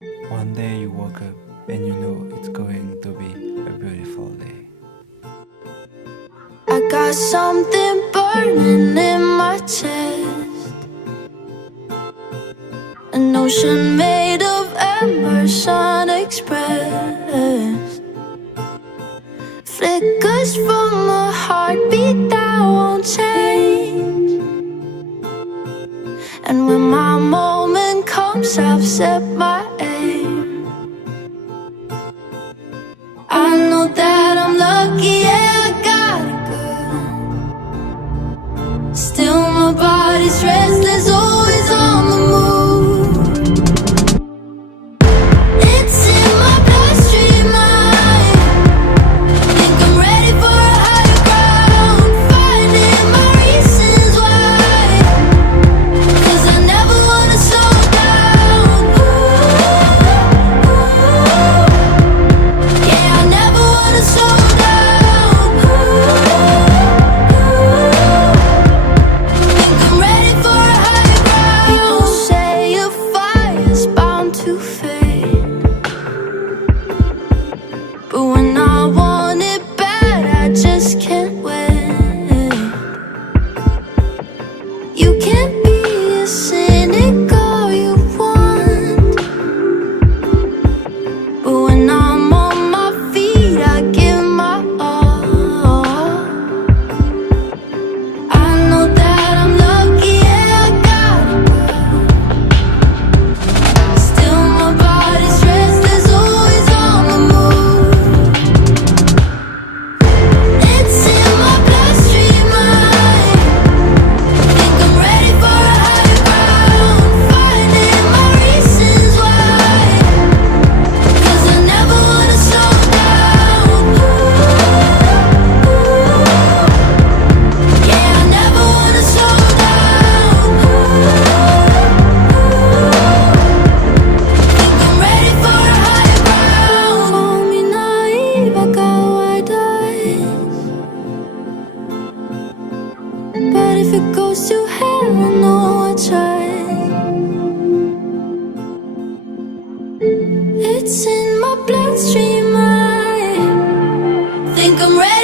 One day you woke up and you know it's going to be a beautiful day. I got something burning in my chest, an ocean made of embers unexpressed, flickers from a heartbeat that won't change. And when my moment comes, I've set my aim. I know that I'm lucky, yeah, I got it good. Still my body's restless, always on the move. It's in my bloodstream, I think I'm ready for a higher ground, finding my reasons why, 'cause I never wanna slow down. Yeah, I never wanna slow down. Think I'm ready for a higher ground. People say a fire's bound to fade, but when I want it bad, I just can't wait. You can't be a cynic all you want, but when I'm on my feet, I give my all. I know that I'm lucky, yeah, I got it good. Still my body's restless, always on the move. It's in my bloodstream, I think I'm ready for a higher ground, finding my reasons why, 'cause I never wanna slow down. Yeah, I never wanna slow down. Think I'm ready for a higher ground. Call me naive, I got wide eyes, but if it goes to hell, I know I tried. It's in my bloodstream, I think I'm ready